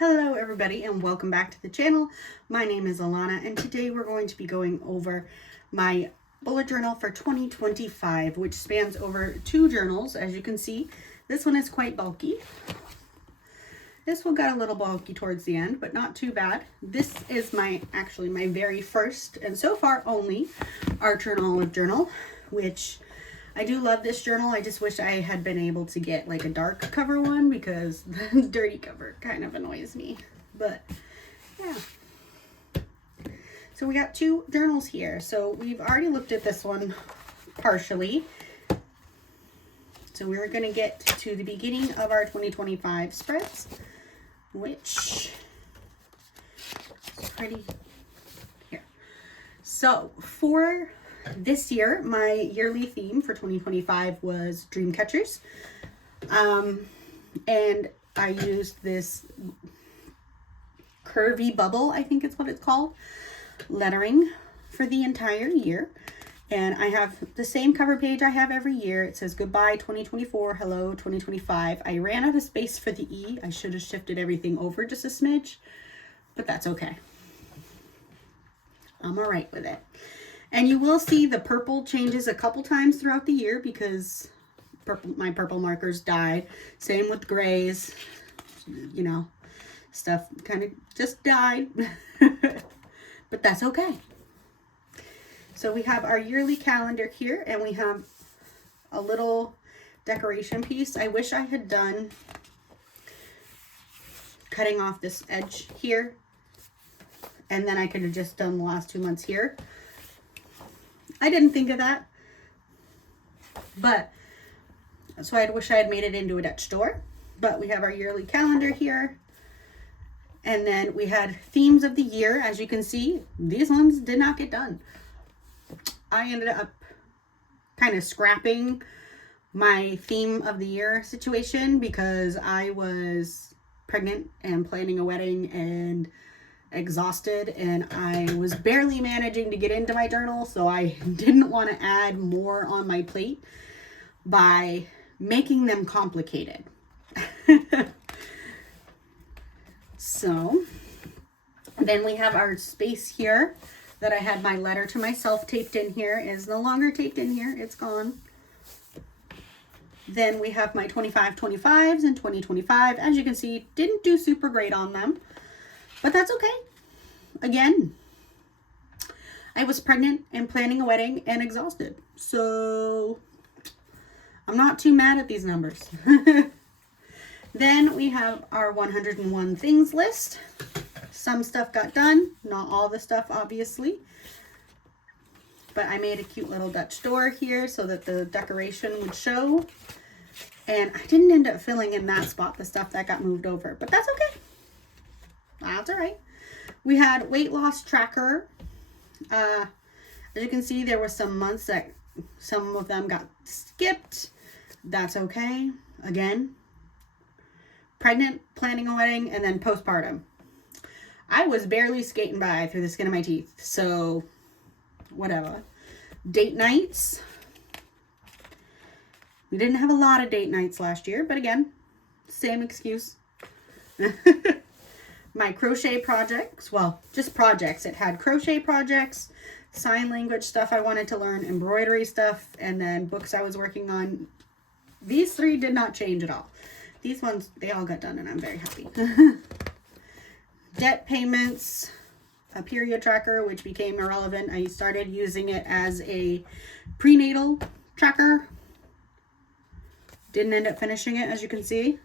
Hello everybody and welcome back to the channel. My name is Alana and today we're going to be going over my bullet journal for 2025, which spans over 2 journals. As you can see, this one is quite bulky. This one got a little bulky towards the end, but not too bad. This is actually my very first and so far only Archer and Olive journal, which I do love this journal. I just wish I had been able to get like a dark cover one because the dirty cover kind of annoys me. But yeah. So we got 2 journals here. So we've already looked at this one partially. So we're going to get to the beginning of our 2025 spreads, which is pretty here. So for this year, my yearly theme for 2025 was dream catchers. And I used this curvy bubble, I think it's what it's called, lettering for the entire year. And I have the same cover page I have every year. It says goodbye 2024, hello 2025. I ran out of space for the E. I should have shifted everything over just a smidge, but that's okay. I'm all right with it. And you will see the purple changes a couple times throughout the year because my purple markers died. Same with grays, you know, stuff kind of just died, but that's okay. So we have our yearly calendar here and we have a little decoration piece. I wish I had done cutting off this edge here and then I could have just done the last 2 months here. I didn't think of that, but so I wish I had made it into a Dutch door. But we have our yearly calendar here, and then we had themes of the year. As you can see, these ones did not get done. I ended up kind of scrapping my theme of the year situation because I was pregnant and planning a wedding and exhausted, and I was barely managing to get into my journal, so I didn't want to add more on my plate by making them complicated. So then we have our space here that I had my letter to myself taped in here. It is no longer taped in here, it's gone. Then we have my 25/25s and 2025. As you can see, didn't do super great on them, but that's okay. Again, I was pregnant and planning a wedding and exhausted. So I'm not too mad at these numbers. Then we have our 101 things list. Some stuff got done, not all the stuff obviously. But I made a cute little Dutch door here so that the decoration would show. And I didn't end up filling in that spot, the stuff that got moved over, but that's okay. That's all right. We had weight loss tracker. As you can see, there were some months that some of them got skipped. That's okay. Again, pregnant, planning a wedding, and then postpartum. I was barely skating by through the skin of my teeth, so whatever. Date nights. We didn't have a lot of date nights last year, but again, same excuse. My crochet projects, well, just projects. It had crochet projects, sign language stuff I wanted to learn, embroidery stuff, and then books I was working on. These 3 did not change at all. These ones, they all got done, and I'm very happy. Debt payments, a period tracker, which became irrelevant. I started using it as a prenatal tracker. Didn't end up finishing it, as you can see.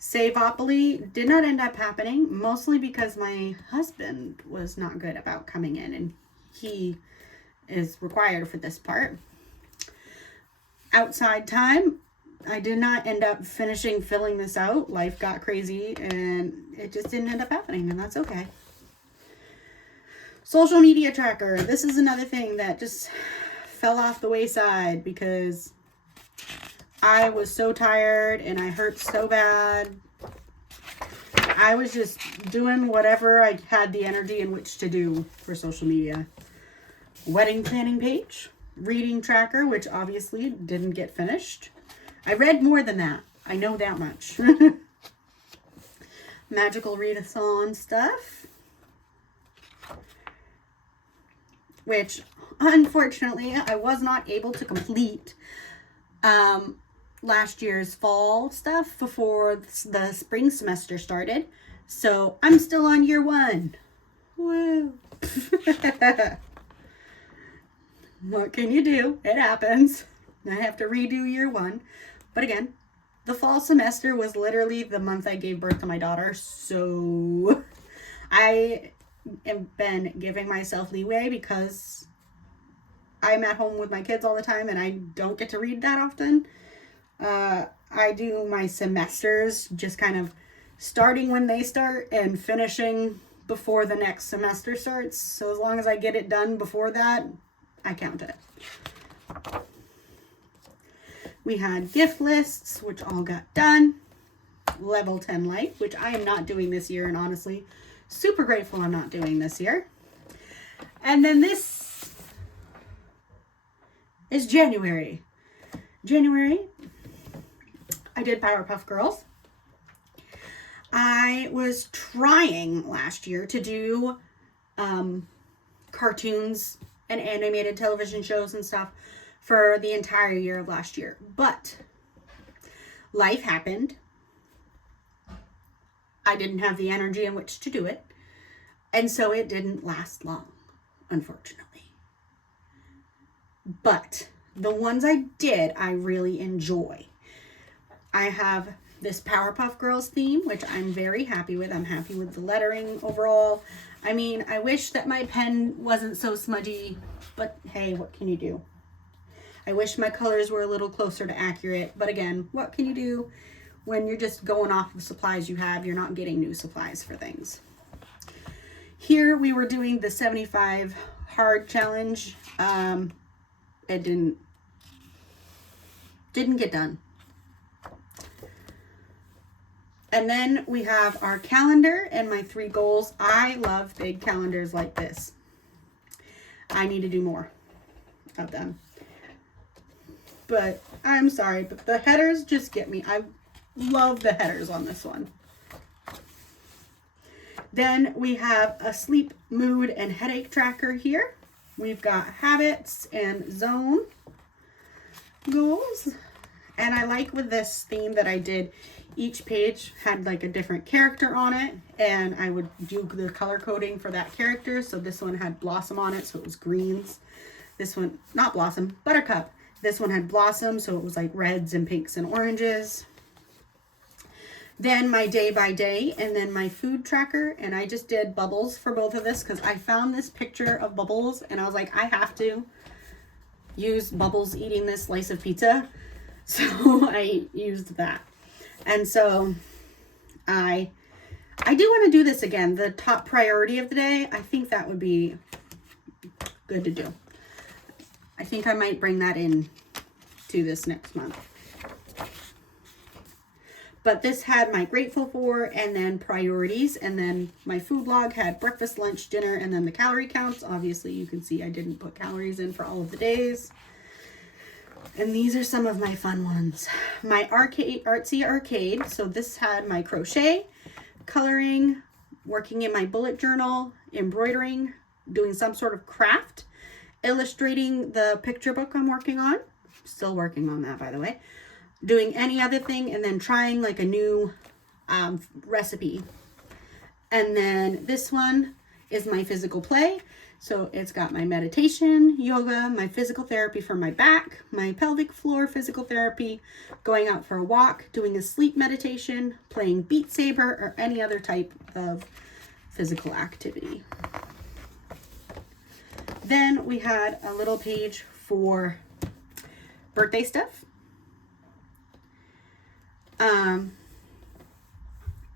Saveopoly did not end up happening, mostly because my husband was not good about coming in, and he is required for this part. Outside time, I did not end up filling this out. Life got crazy, and it just didn't end up happening, and that's okay. Social media tracker. This is another thing that just fell off the wayside because I was so tired and I hurt so bad. I was just doing whatever I had the energy in which to do for social media. Wedding planning page, reading tracker, which obviously didn't get finished. I read more than that. I know that much. magical readathon stuff, which unfortunately I was not able to complete last year's fall stuff before the spring semester started. So I'm still on year 1. Woo! What can you do? It happens. I have to redo year 1. But again, the fall semester was literally the month I gave birth to my daughter. So I have been giving myself leeway because I'm at home with my kids all the time and I don't get to read that often. I do my semesters just kind of starting when they start and finishing before the next semester starts. So as long as I get it done before that, I count it. We had gift lists, which all got done. Level 10 life, which I am not doing this year, and honestly, super grateful I'm not doing this year. And then this is January. January, I did Powerpuff Girls. I was trying last year to do cartoons and animated television shows and stuff for the entire year of last year. But life happened. I didn't have the energy in which to do it. And so it didn't last long, unfortunately. But the ones I did, I really enjoy. I have this Powerpuff Girls theme, which I'm very happy with. I'm happy with the lettering overall. I mean, I wish that my pen wasn't so smudgy, but hey, what can you do? I wish my colors were a little closer to accurate, but again, what can you do when you're just going off of supplies you have? You're not getting new supplies for things. Here we were doing the 75 hard challenge. It didn't get done. And then we have our calendar and my 3 goals. I love big calendars like this. I need to do more of them. But I'm sorry, but the headers just get me. I love the headers on this one. Then we have a sleep, mood, and headache tracker here. We've got habits and zone goals. And I like with this theme that I did, each page had like a different character on it, and I would do the color coding for that character. So this one had Blossom on it, so it was greens. This one, not Blossom, Buttercup. This one had Blossom, so it was like reds and pinks and oranges. Then my day by day, and then my food tracker. And I just did Bubbles for both of this because I found this picture of Bubbles and I was like, I have to use Bubbles eating this slice of pizza. So I used that. And so I do want to do this again. The top priority of the day, I think that would be good to do. I think I might bring that in to this next month. But this had my grateful for and then priorities. And then my food log had breakfast, lunch, dinner, and then the calorie counts. Obviously, you can see I didn't put calories in for all of the days. And these are some of my fun ones. My artsy arcade. So this had my crochet, coloring, working in my bullet journal, embroidering, doing some sort of craft, illustrating the picture book I'm working on. Still working on that, by the way. Doing any other thing, and then trying like a new recipe. And then this one is my physical play. So it's got my meditation, yoga, my physical therapy for my back, my pelvic floor physical therapy, going out for a walk, doing a sleep meditation, playing Beat Saber, or any other type of physical activity. Then we had a little page for birthday stuff.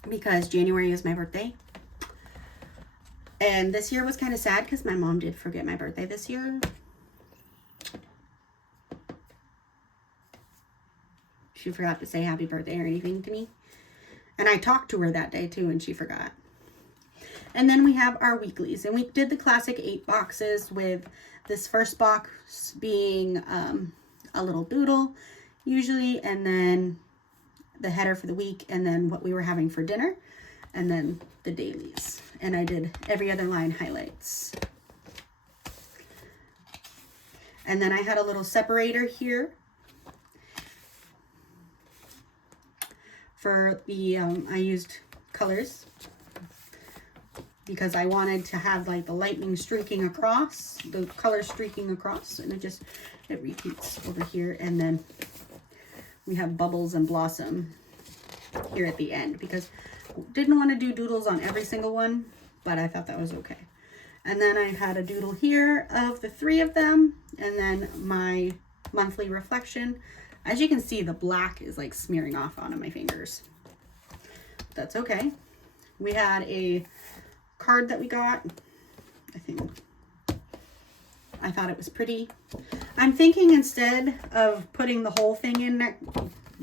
Because January is my birthday. And this year was kind of sad because my mom did forget my birthday this year. She forgot to say happy birthday or anything to me. And I talked to her that day too, and she forgot. And then we have our weeklies. And we did the classic 8 boxes, with this first box being a little doodle, usually, and then the header for the week, and then what we were having for dinner. and then the dailies. And I did every other line highlights. And then I had a little separator here for the, I used colors because I wanted to have like the lightning streaking across, the color streaking across, and it repeats over here. And then we have bubbles and blossom here at the end because didn't want to do doodles on every single one, but I thought that was okay. And then I had a doodle here of the 3 of them, and then my monthly reflection. As you can see, the black is like smearing off onto my fingers. That's okay. We had a card that we got. I thought it was pretty. I'm thinking instead of putting the whole thing in,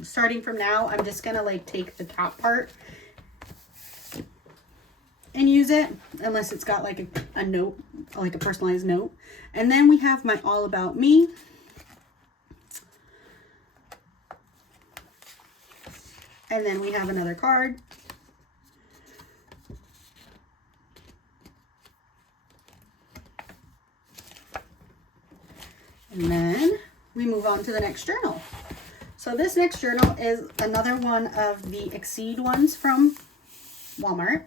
starting from now, I'm just gonna like take the top part and use it, unless it's got like a note, like a personalized note. And then we have my All About Me. And then we have another card. And then we move on to the next journal. So this next journal is another one of the Exceed ones from Walmart.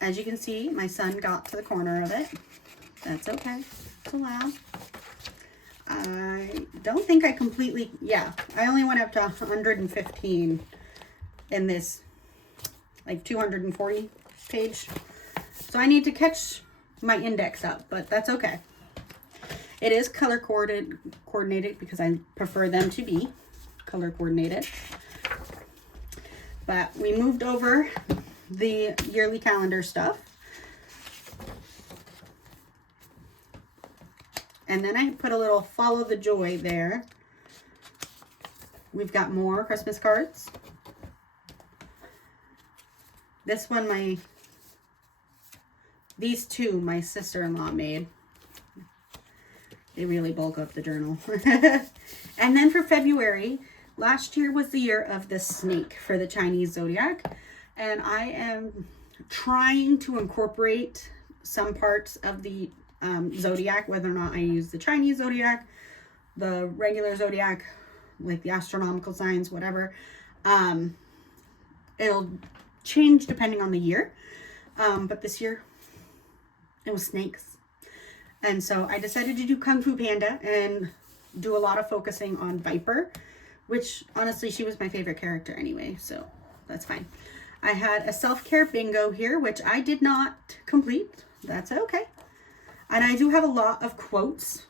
As you can see, my son got to the corner of it. That's okay. It's allowed. I don't think I completely, yeah, I only went up to 115 in this, like 240 page. So I need to catch my index up, but that's okay. It is color coordinated because I prefer them to be color coordinated. But we moved over the yearly calendar stuff. And then I put a little follow the joy there. We've got more Christmas cards. This one, these 2 my sister-in-law made. They really bulk up the journal. And then for February, last year was the year of the snake for the Chinese zodiac. And I am trying to incorporate some parts of the zodiac, whether or not I use the Chinese zodiac, the regular zodiac, like the astronomical signs, whatever. It'll change depending on the year. But this year, it was snakes. And so I decided to do Kung Fu Panda and do a lot of focusing on Viper, which honestly, she was my favorite character anyway, so that's fine. I had a self-care bingo here, which I did not complete. That's okay. And I do have a lot of quotes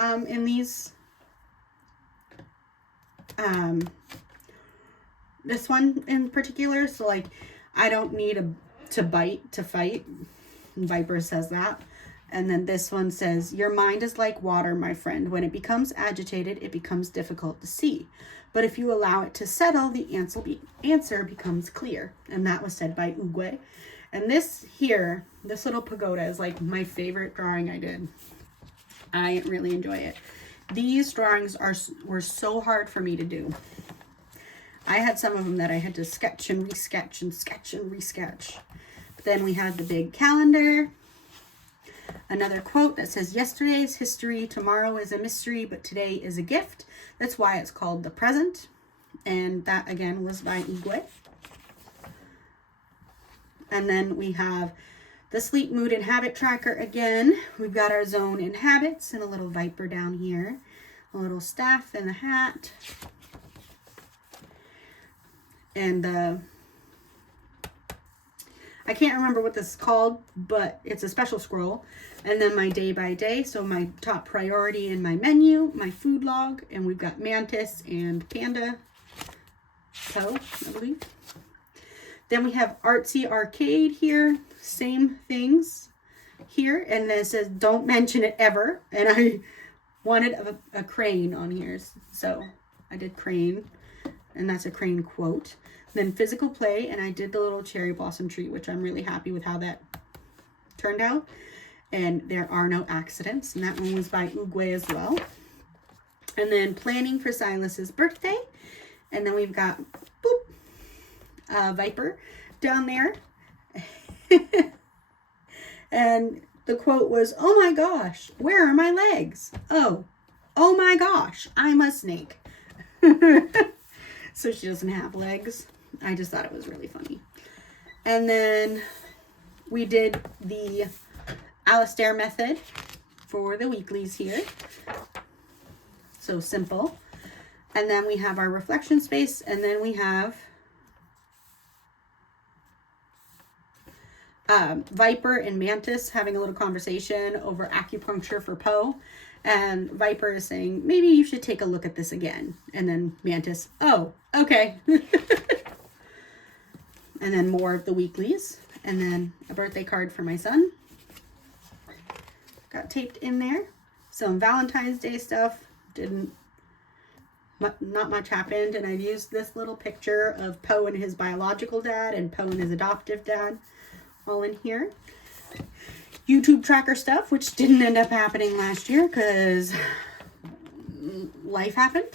in these. This one in particular, so like, I don't need to bite to fight. Viper says that. And then this one says, your mind is like water, my friend. When it becomes agitated, it becomes difficult to see. But if you allow it to settle, the answer becomes clear. And that was said by Uguay. And this here, this little pagoda is like my favorite drawing I did. I really enjoy it. These drawings were so hard for me to do. I had some of them that I had to sketch and resketch and sketch and resketch. Then we have the big calendar. Another quote that says, yesterday is history, tomorrow is a mystery, but today is a gift. That's why it's called the present. And that again was by Uguay. And then we have the sleep, mood, and habit tracker again. We've got our zone and habits and a little viper down here. A little staff and a hat. And I can't remember what this is called, but it's a special scroll. And then my day by day, so my top priority in my menu, my food log, and we've got mantis and panda toe, I believe. Then we have artsy arcade here, same things here, and then it says don't mention it ever. And I wanted a crane on here, so I did crane, and that's a crane quote. Then physical play, and I did the little cherry blossom tree, which I'm really happy with how that turned out. And there are no accidents, and that one was by Uguay as well. And then planning for Silas's birthday, and then we've got boop, Viper down there. And the quote was, "Oh my gosh, where are my legs? Oh my gosh, I'm a snake." So she doesn't have legs. I just thought it was really funny. And then we did the Alistair method for the weeklies here. So simple. And then we have our reflection space, and then we have Viper and Mantis having a little conversation over acupuncture for Poe. And Viper is saying, maybe you should take a look at this again. And then Mantis, oh, okay. And then more of the weeklies. And then a birthday card for my son. Got taped in there. Some Valentine's Day stuff. Not much happened. And I've used this little picture of Poe and his biological dad and Poe and his adoptive dad all in here. YouTube tracker stuff, which didn't end up happening last year because life happened.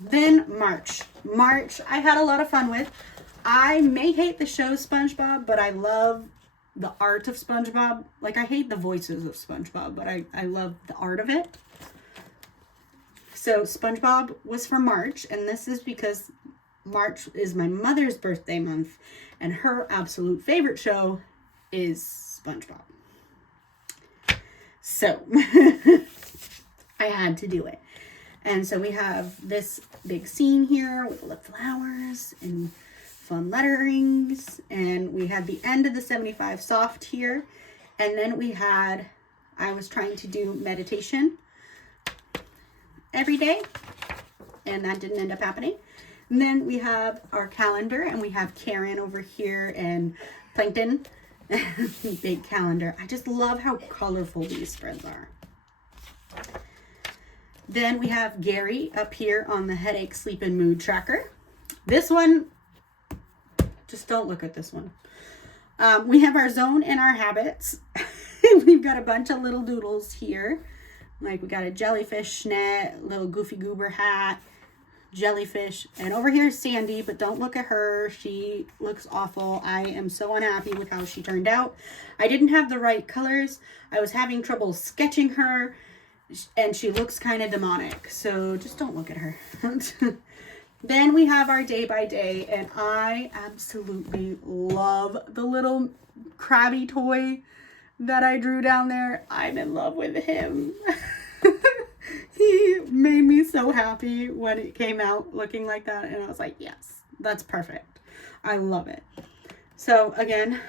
Then March I had a lot of fun with. I may hate the show SpongeBob, but I love the art of SpongeBob. Like, I hate the voices of SpongeBob, but I love the art of it. So SpongeBob was for March, and this is because March is my mother's birthday month, and her absolute favorite show is SpongeBob. So I had to do it. And so we have this big scene here with the flowers and fun letterings. And we had the end of the 75 soft here. And then I was trying to do meditation every day. And that didn't end up happening. And then we have our calendar, and we have Karen over here and Plankton. Big calendar. I just love how colorful these spreads are. Then we have Gary up here on the headache, sleep, and mood tracker. This one, just don't look at this one. We have our zone and our habits. We've got a bunch of little doodles here. Like, we got a jellyfish net, little goofy goober hat, jellyfish, and over here is Sandy, but don't look at her. She looks awful. I am so unhappy with how she turned out. I didn't have the right colors. I was having trouble sketching her, and she looks kind of demonic, so just don't look at her. Then we have our day by day, and I absolutely love the little crabby toy that I drew down there. I'm in love with him. He made me so happy when it came out looking like that. And I was like, yes, that's perfect. I love it. So again,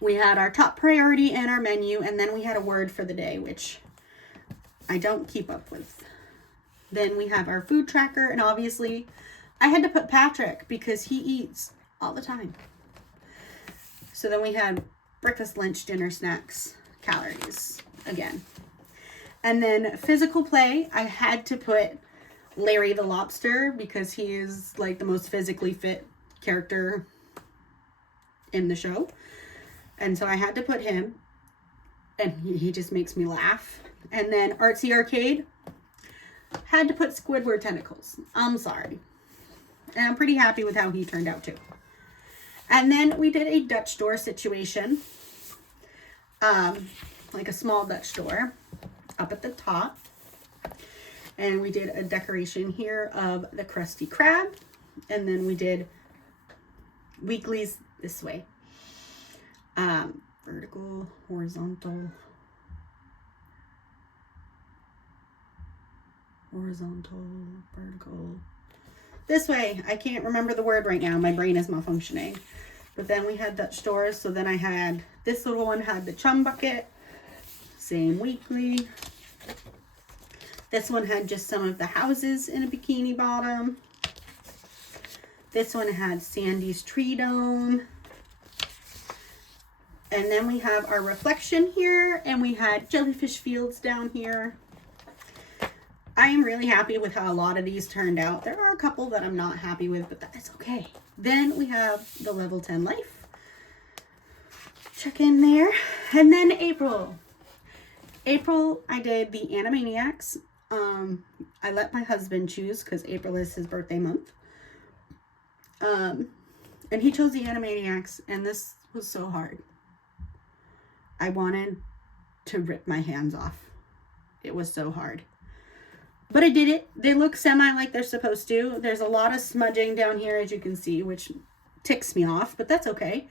we had our top priority and our menu. And then we had a word for the day, which I don't keep up with. Then we have our food tracker. And obviously I had to put Patrick because he eats all the time. So then we had breakfast, lunch, dinner, snacks, calories again. And then physical play, I had to put Larry the lobster because he is like the most physically fit character in the show. And so I had to put him, and he just makes me laugh. And then Artsy Arcade, had to put Squidward tentacles. I'm sorry. And I'm pretty happy with how he turned out too. And then we did a Dutch door situation. Like a small Dutch door up at the top. And we did a decoration here of the Krusty Krab. And then we did weeklies this way. Vertical, horizontal, vertical. This way. I can't remember the word right now. My brain is malfunctioning. But then we had Dutch doors. So then I had, this little one had the chum bucket. Same weekly. This one had just some of the houses in a bikini bottom. This one had Sandy's tree dome. And then we have our reflection here. And we had jellyfish fields down here. I am really happy with how a lot of these turned out. There are a couple that I'm not happy with, but that's okay. Then we have the level 10 life. Check in there. And then April. April, I did the Animaniacs. I let my husband choose because April is his birthday month. And he chose the Animaniacs, and this was so hard. I wanted to rip my hands off. It was so hard. But I did it. They look semi like they're supposed to. There's a lot of smudging down here, as you can see, which ticks me off, but that's okay.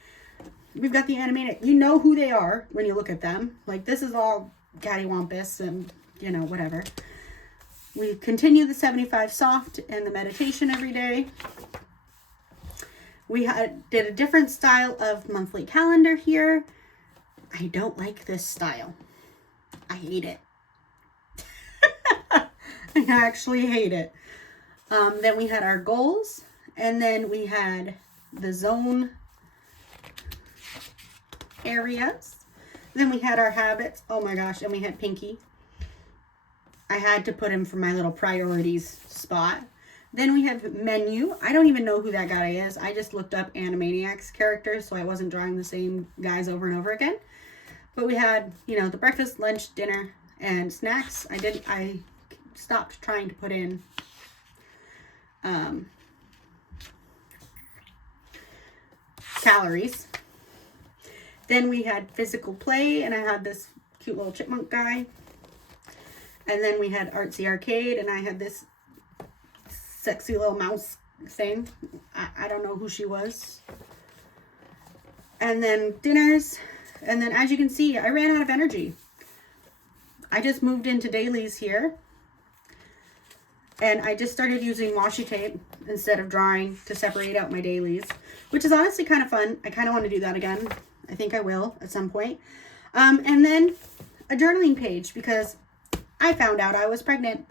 We've got the Animaniac. You know who they are when you look at them. Like, this is all cattywampus and, you know, whatever. We continue the 75 soft and the meditation every day. We did a different style of monthly calendar here. I don't like this style. I hate it. I actually hate it. Then we had our goals, and then we had the zone areas. Then we had our habits. Oh my gosh, and we had Pinky. I had to put him for my little priorities spot. Then we have menu. I don't even know who that guy is. I just looked up Animaniacs characters, so I wasn't drawing the same guys over and over again. But we had, you know, the breakfast, lunch, dinner, and snacks. I stopped trying to put in calories. Then we had physical play, and I had this cute little chipmunk guy. And then we had artsy arcade, and I had this sexy little mouse thing. I don't know who she was. And then dinners. And then, as you can see, I ran out of energy. I just moved into dailies here. And I just started using washi tape instead of drawing to separate out my dailies, which is honestly kind of fun. I kind of want to do that again. I think I will at some point. And then a journaling page, because I found out I was pregnant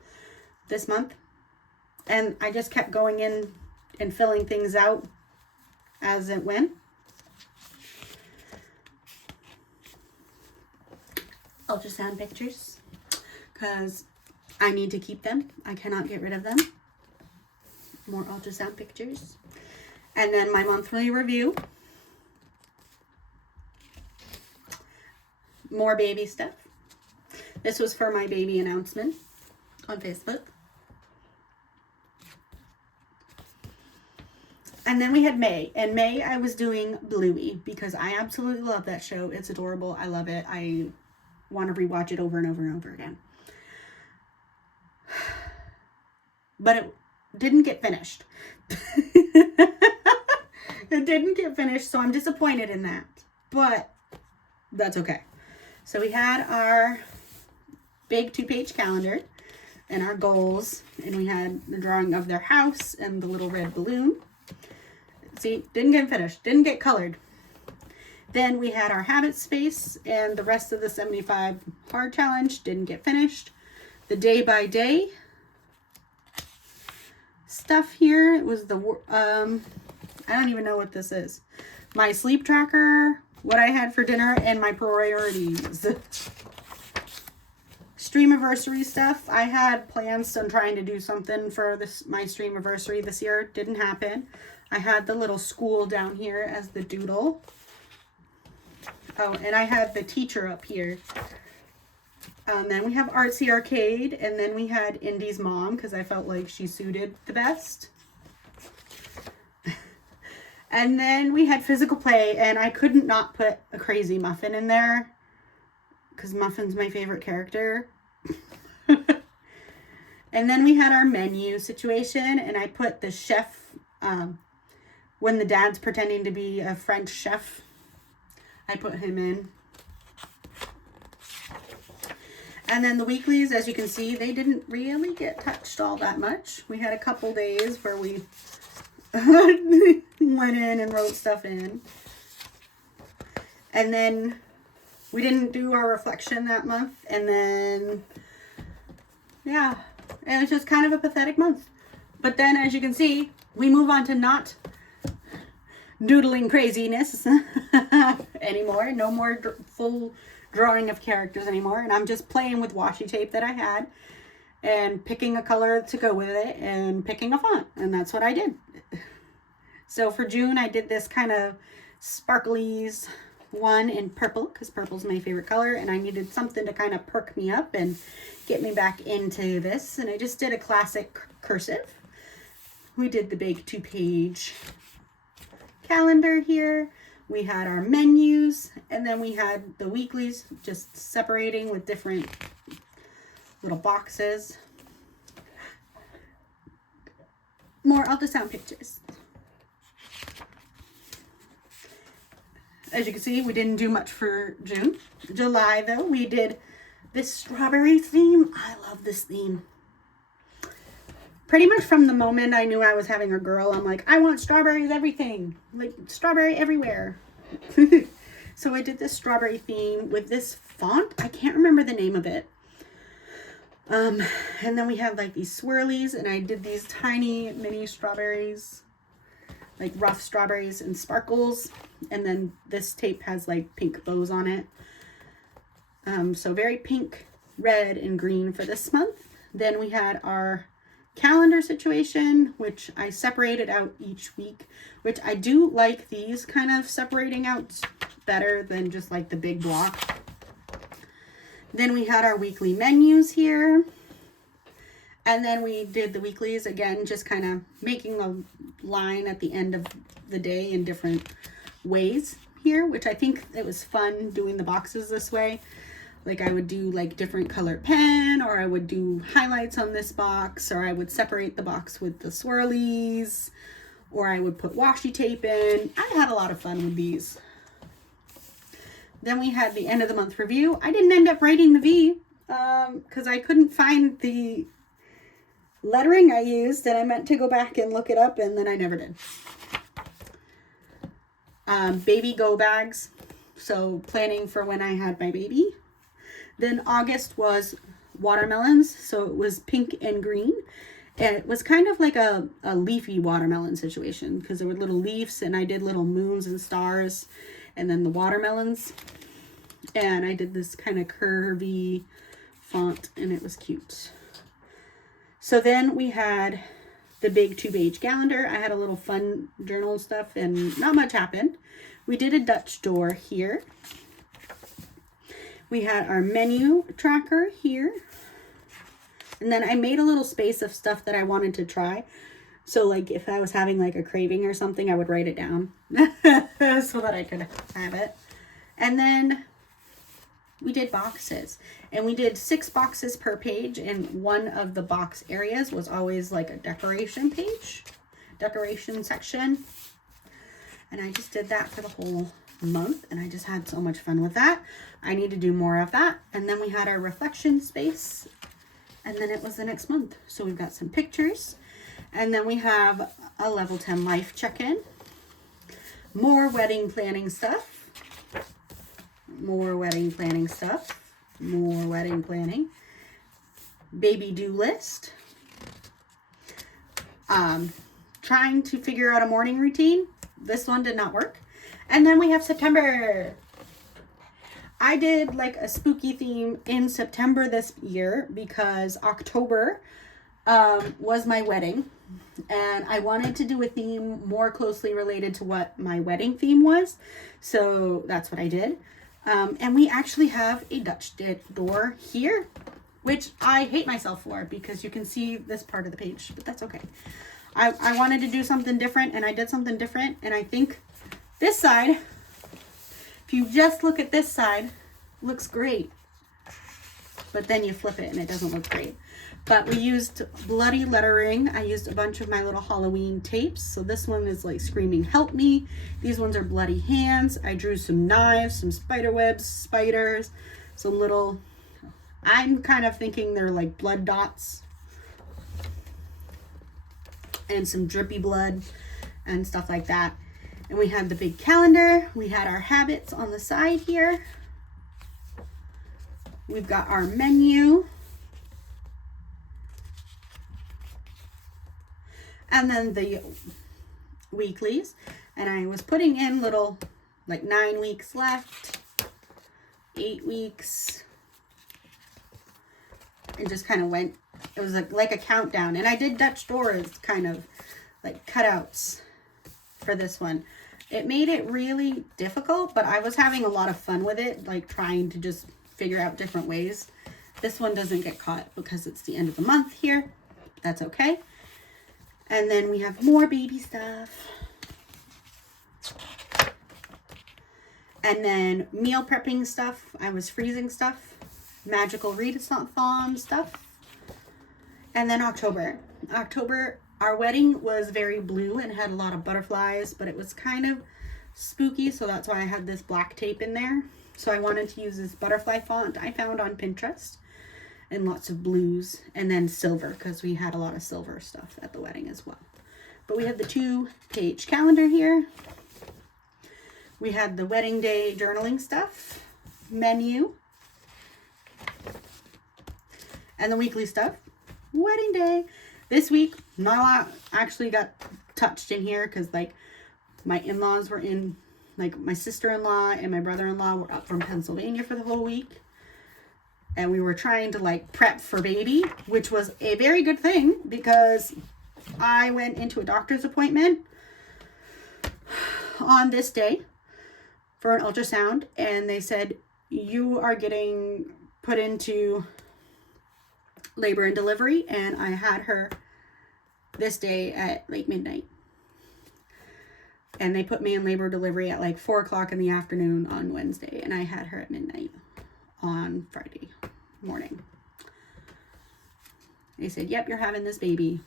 this month. And I just kept going in and filling things out as it went. Ultrasound pictures, because I need to keep them. I cannot get rid of them. More ultrasound pictures. And then my monthly review. More baby stuff. This was for my baby announcement on Facebook. And then we had May. And May, I was doing Bluey because I absolutely love that show. It's adorable. I love it. I want to rewatch it over and over and over again. But it didn't get finished. It didn't get finished, so I'm disappointed in that. But that's okay. So we had our big 2-page calendar and our goals. And we had the drawing of their house and the little red balloon. See, didn't get finished. Didn't get colored. Then we had our habit space and the rest of the 75 hard challenge. Didn't get finished. The day by day stuff here. It was the, I don't even know what this is. My sleep tracker, what I had for dinner, and my priorities. Streamiversary stuff. I had plans on trying to do something for this, my Streamiversary this year. Didn't happen. I had the little school down here as the doodle. Oh, and I had the teacher up here. Then we have Artsy Arcade, and then we had Indy's mom, because I felt like she suited the best. And then we had physical play, and I couldn't not put a crazy Muffin in there, because Muffin's my favorite character. And then we had our menu situation, and I put the chef, when the dad's pretending to be a French chef, I put him in. And then the weeklies, as you can see, they didn't really get touched all that much. We had a couple days where we went in and wrote stuff in. And then we didn't do our reflection that month. And then, yeah, it was just kind of a pathetic month. But then, as you can see, we move on to not doodling craziness anymore. No more full drawing of characters anymore. And I'm just playing with washi tape that I had and picking a color to go with it and picking a font. And that's what I did. So for June, I did this kind of sparklies one in purple because purple's my favorite color, and I needed something to kind of perk me up and get me back into this. And I just did a classic cursive. We did the big 2-page calendar here. We had our menus, and then we had the weeklies just separating with different little boxes. More ultrasound pictures. As you can see, we didn't do much for June. July, though, we did this strawberry theme. I love this theme. Pretty much from the moment I knew I was having a girl, I'm like, I want strawberries everything. Like, strawberry everywhere. So I did this strawberry theme with this font. I can't remember the name of it. And then we had like these swirlies, and I did these tiny mini strawberries, like rough strawberries and sparkles. And then this tape has like pink bows on it. So very pink, red, and green for this month. Then we had our calendar situation, which I separated out each week, which I do like these kind of separating out better than just like the big block. Then we had our weekly menus here. And then we did the weeklies again, just kind of making a line at the end of the day in different ways here, which I think it was fun doing the boxes this way. Like I would do like different colored pen, or I would do highlights on this box, or I would separate the box with the swirlies, or I would put washi tape in. I had a lot of fun with these. Then we had the end of the month review. I didn't end up writing the V because I couldn't find the lettering I used, and I meant to go back and look it up, and then I never did. Baby go bags. So planning for when I had my baby. Then August was watermelons. So it was pink and green. And it was kind of like a leafy watermelon situation because there were little leaves, and I did little moons and stars, and then the watermelons. And I did this kind of curvy font, and it was cute. So then we had the big 2-page calendar. I had a little fun journal stuff, and not much happened. We did a Dutch door here. We had our menu tracker here. And then I made a little space of stuff that I wanted to try. So like if I was having like a craving or something, I would write it down so that I could have it. And then we did boxes, and we did 6 boxes per page, and one of the box areas was always like a decoration page, decoration section. And I just did that for the whole month, and I just had so much fun with that. I need to do more of that. And then we had our reflection space, and then it was the next month. So we've got some pictures, and then we have a level 10 life check-in, more wedding planning stuff, more wedding planning stuff, more wedding planning, baby do list, trying to figure out a morning routine. This one did not work. And then we have September. I did like a spooky theme in September this year because October was my wedding, and I wanted to do a theme more closely related to what my wedding theme was. So that's what I did. And we actually have a Dutch door here, which I hate myself for because you can see this part of the page, but that's okay. I wanted to do something different, and I did something different. And I think this side, if you just look at this side, looks great. But then you flip it and it doesn't look great. But we used bloody lettering. I used a bunch of my little Halloween tapes. So this one is like screaming, help me. These ones are bloody hands. I drew some knives, some spider webs, spiders, some little, I'm kind of thinking they're like blood dots. And some drippy blood and stuff like that. And we had the big calendar. We had our habits on the side here. We've got our menu. And then the weeklies. And I was putting in little, like 9 weeks left, 8 weeks. And just kind of went, it was like a countdown. And I did Dutch doors, kind of like cutouts for this one. It made it really difficult, but I was having a lot of fun with it, like trying to just figure out different ways. This one doesn't get caught because it's the end of the month here. That's okay. And then we have more baby stuff. And then meal prepping stuff. I was freezing stuff. Magical readathon stuff. And then October. October, our wedding was very blue and had a lot of butterflies, but it was kind of spooky, so that's why I had this black tape in there. So I wanted to use this butterfly font I found on Pinterest, and lots of blues, and then silver, because we had a lot of silver stuff at the wedding as well. But we have the 2-page calendar here. We had the wedding day journaling stuff, menu, and the weekly stuff, wedding day. This week, not a lot actually got touched in here because, like, my in-laws were in, like, my sister-in-law and my brother-in-law were up from Pennsylvania for the whole week. And we were trying to, like, prep for baby, which was a very good thing because I went into a doctor's appointment on this day for an ultrasound, and they said, you are getting put into labor and delivery, and I had her this day at like midnight. And they put me in labor delivery at like 4 o'clock in the afternoon on Wednesday, and I had her at midnight on Friday morning. They said, yep, you're having this baby.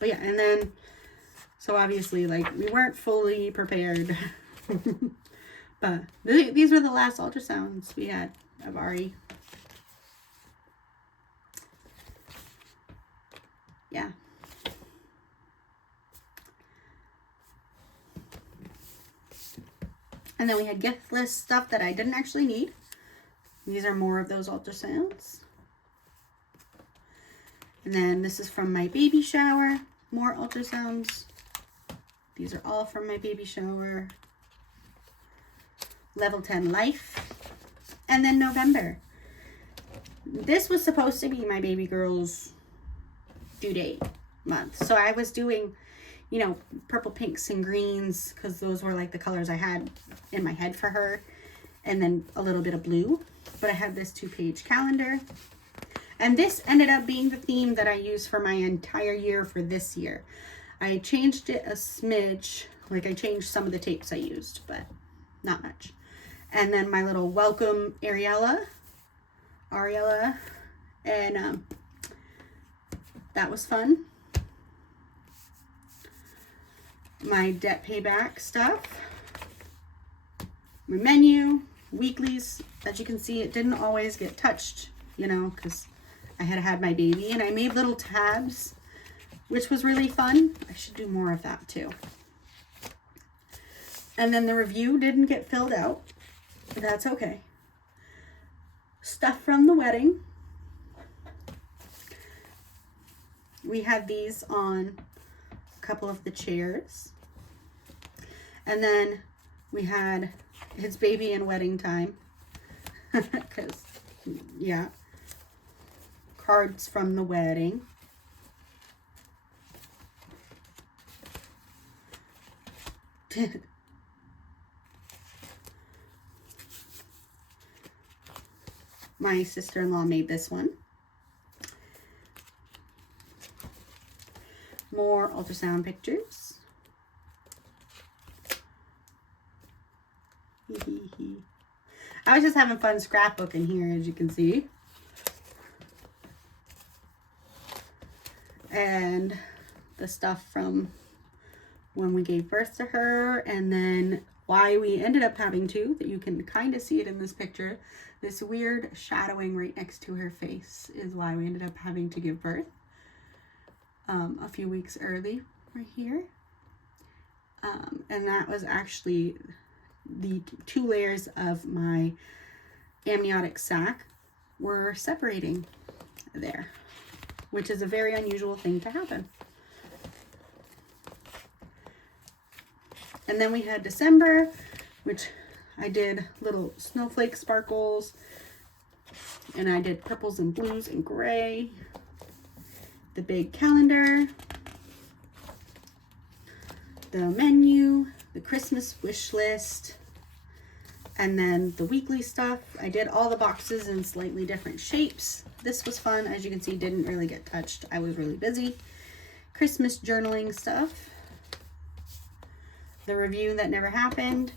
But yeah, and then, so obviously, like, we weren't fully prepared. But these were the last ultrasounds we had of Ari. Yeah. And then we had gift list stuff that I didn't actually need. These are more of those ultrasounds. And then this is from my baby shower. More ultrasounds. These are all from my baby shower. Level 10 life. And then November. This was supposed to be my baby girl's due date month. So I was doing, you know, purple, pinks, and greens because those were like the colors I had in my head for her. And then a little bit of blue. But I had this 2-page calendar. And this ended up being the theme that I used for my entire year for this year. I changed it a smidge. Like, I changed some of the tapes I used, but not much. And then my little welcome Ariella. And that was fun. My debt payback stuff. My menu. Weeklies. As you can see, it didn't always get touched, you know, because I had my baby. And I made little tabs, which was really fun. I should do more of that too. And then the review didn't get filled out. But that's okay. Stuff from the wedding. We had these on a couple of the chairs. And then we had his baby and wedding time. Because, yeah. Cards from the wedding. My sister-in-law made this one. More ultrasound pictures. I was just having fun scrapbooking here, as you can see. And the stuff from when we gave birth to her, and then why we ended up having to, that you can kind of see it in this picture. This weird shadowing right next to her face is why we ended up having to give birth a few weeks early right here. And that was actually the 2 layers of my amniotic sac were separating there, which is a very unusual thing to happen. And then we had December, which I did little snowflake sparkles, and I did purples and blues and gray. The big calendar, the menu, the Christmas wish list, and then the weekly stuff. I did all the boxes in slightly different shapes. This was fun. As you can see, didn't really get touched. I was really busy. Christmas journaling stuff. The review that never happened.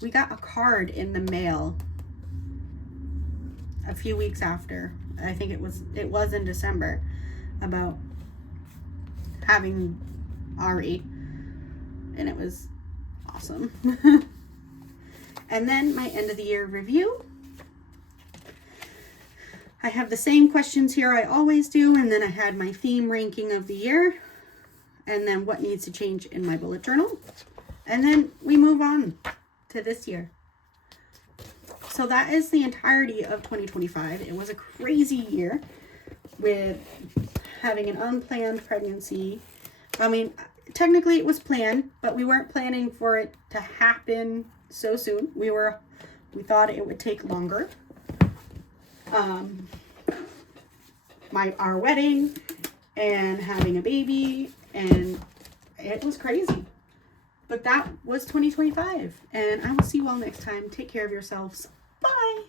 We got a card in the mail a few weeks after. I think it was in December, about having Ari, and it was awesome. And then my end of the year review. I have the same questions here I always do, and then I had my theme ranking of the year, and then what needs to change in my bullet journal. And then we move on to this year. So that is the entirety of 2025. It was a crazy year with having an unplanned pregnancy. I mean, technically it was planned, but we weren't planning for it to happen so soon. We thought it would take longer. Our wedding and having a baby, and it was crazy. But that was 2025, and I will see you all next time. Take care of yourselves. Bye.